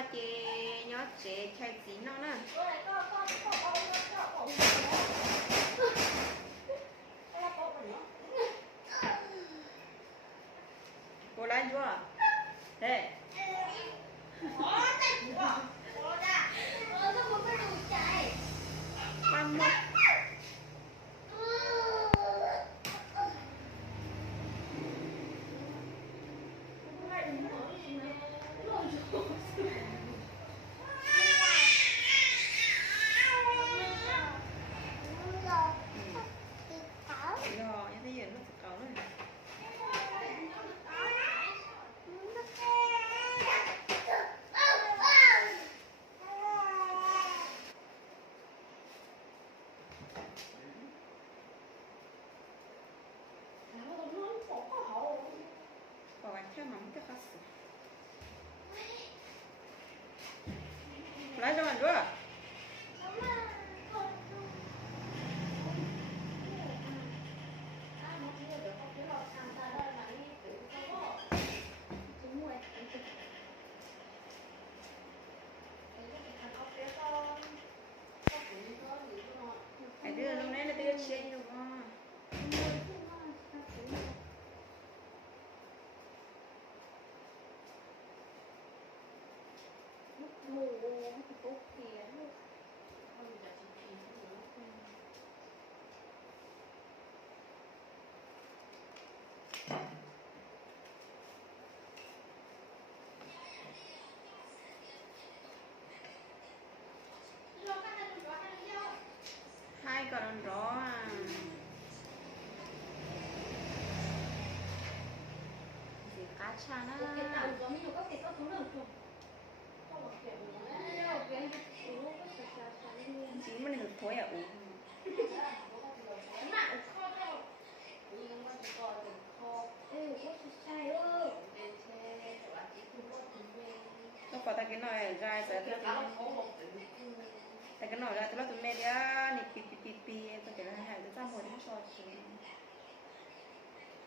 là chị nhớ chị chạy chín nó nè. Cô lấy chưa? Thế. Ăn một. Lấy cho mình nữa. Cái đưa lúc nãy là đưa trên được không? Hai con rõ à. Gì cá cha nó chỉ mình được thối à uống nó có ta cái này ra sẽ tại cái nồi ra tôi tụi mẹ đi nịt pi tôi cái này hai đứa ta ngồi đi soi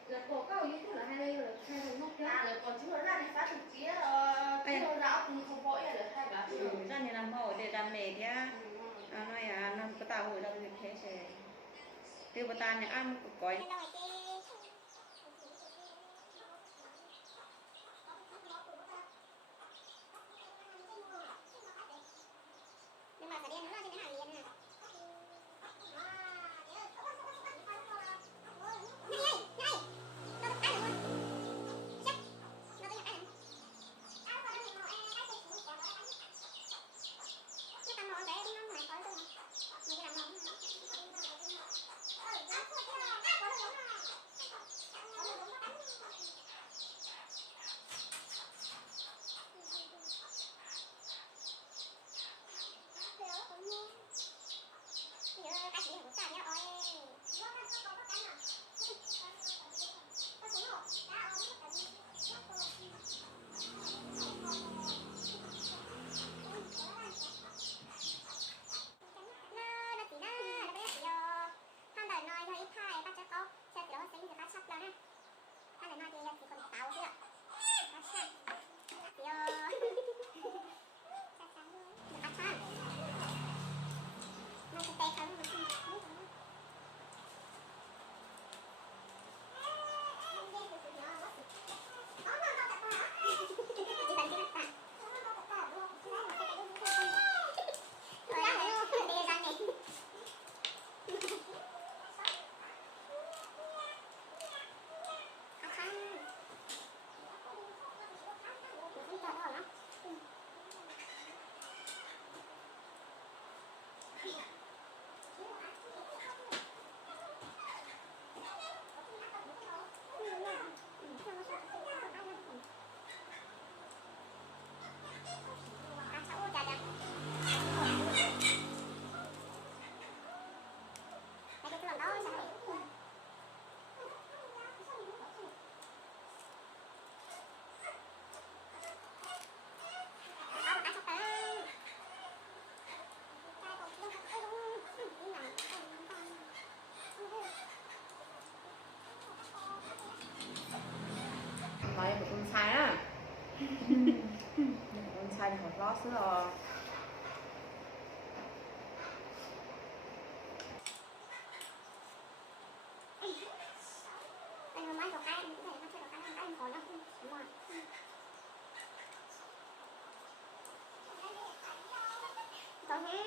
là cổ cao như thế là hai thằng nóc ra rồi còn chúng nó ra thì phát thực chia rồi rau cùng không vội là được hai bà ra nhà làm màu để làm mẹ đi nói à năm cái tàu hồi đâu được thế sẽ tiêu bát tan này ăn có nhưng mà phải đen nữa chứ cái nào liền nè. thành của lo sữa anh hôm nay có cái anh cũng phải có cái anh có nó không đúng rồi. Có nghe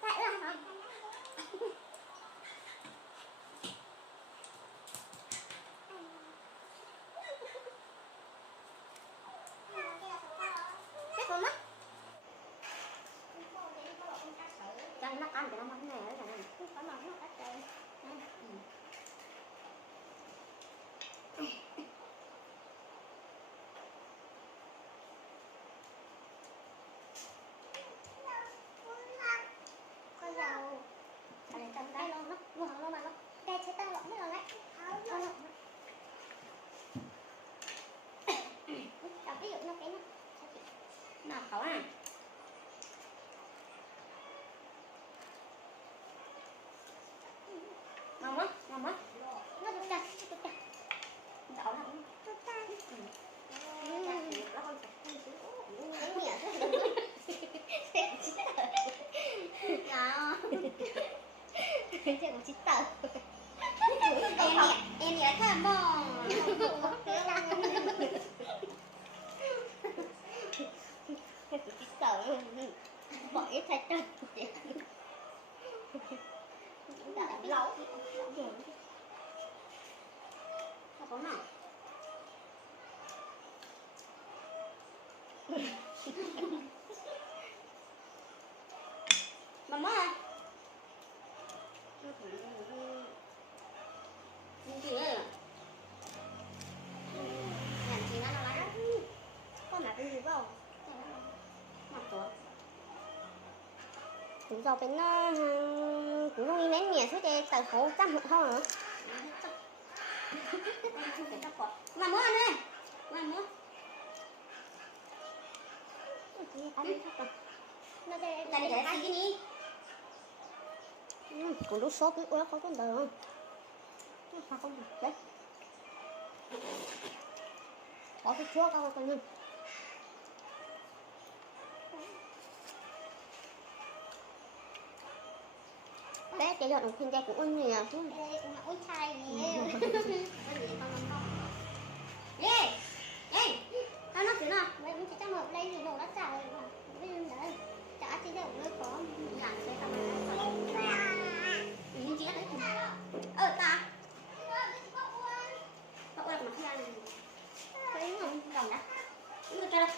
tại là hả? Cái con mắt cho nó ăn cái nó món này đó là không có món nó cắt đây. Con dầu cái này cầm tay luôn nó vừa luôn mà nó đây chế tay lộn hết rồi đấy. Đọc ví dụ nó cái nó khẩu à. Ngon quá, ngon quá. Nó được chưa? Được chưa? Đậu là được chưa? Nó con sạch xíu. Đúng nhỉ? Nào. Cái chuyện của chị tờ. Em nhớ thầm bò. Sợ bỏ cái thay chân đã lâu sao có nào mama ơi gì vậy làm gì nó nói đó con mà cái gì không cũng do bên cũng không nén nhẹ số để tài khổ trăm một thôi hả? Mà mua anh ơi, mà mua. Là để cái gì nhỉ? Cũng đủ số cái ớt có con đời không? Sao không được đấy? Có cái chuốc đâu con nhỉ? Bé cái giọt đồng khuyên chay cũng uống nhiều chứ. Đây cũng là uống chay nhiều. Ê, ê, tao nói chuyện nào? Đây cũng chỉ tao một đây thì đồ đã xào rồi mà. Bây giờ đấy, chả chỉ để nó có làm cho tao mà. Chỉ đấy. Ta. Tao quay mặt ra này. Cái đúng không? Đồng đã. Đúng rồi đây.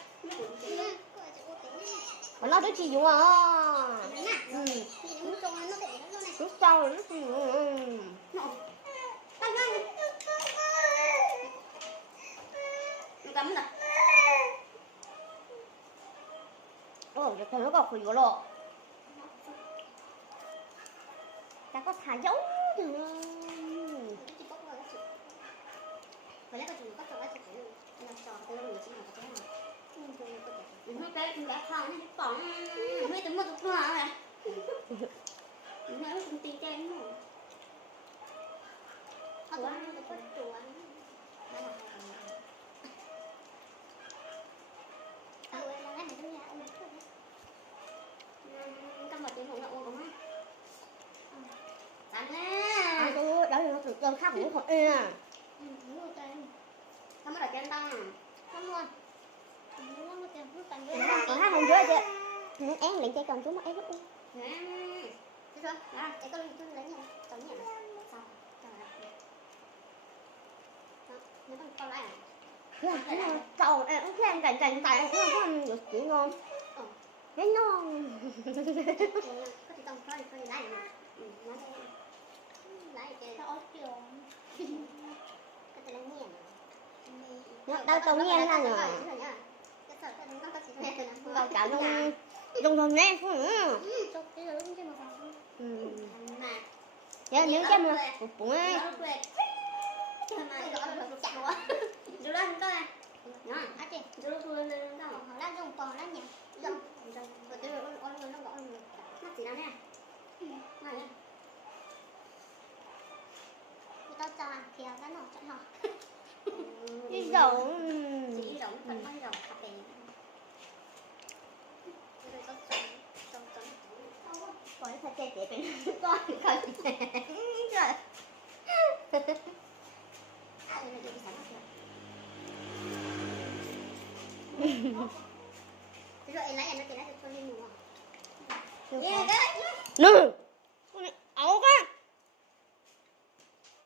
Mà nó đứa chi dụ à? Lúc sau rồi nó chi dụ tao ngay nó cắm rồi được rồi nó còn khủy rồi ta có thả dấu vậy là có chuyện có trò cái chuyện nó trò cái nó chỉ là cái nào mấy cái đã không còn mấy tụi nó tụi nó hả nó cũng tiền trang nữa tụi nó có chùa trong một chuyện ngủ cũng á anh á đó là nó tự đơn khác ngủ thật à không có là trên tao không luôn còn hát không dưới chưa em lệnh chơi còn chú mà em rất uống thế thôi đó để con lấy nhà tổng nhà sao nó còn con lại à cậu em cũng khen cảnh tại cũng không ăn được chữ ngon cái ngon có chỉ tông thôi lại mà lại cái tao chiều cái tên là nghiền đâu tao nghiền là nhở vào cả dùng thằng nè giờ những cái mà cũng ấy rồi đó không có à nó á chị rồi nó lá dùng còn lá nhỉ dùng rồi tôi nó gọi nó chỉ nào nè này tao cho ăn kìa cái nọ chọn họ đi dầu chỉ dầu phần con dầu cà phê เป็นก้อนก่อนtrời rồi em lấy em nó tiền nó cho đi mua. Yeah, đấy.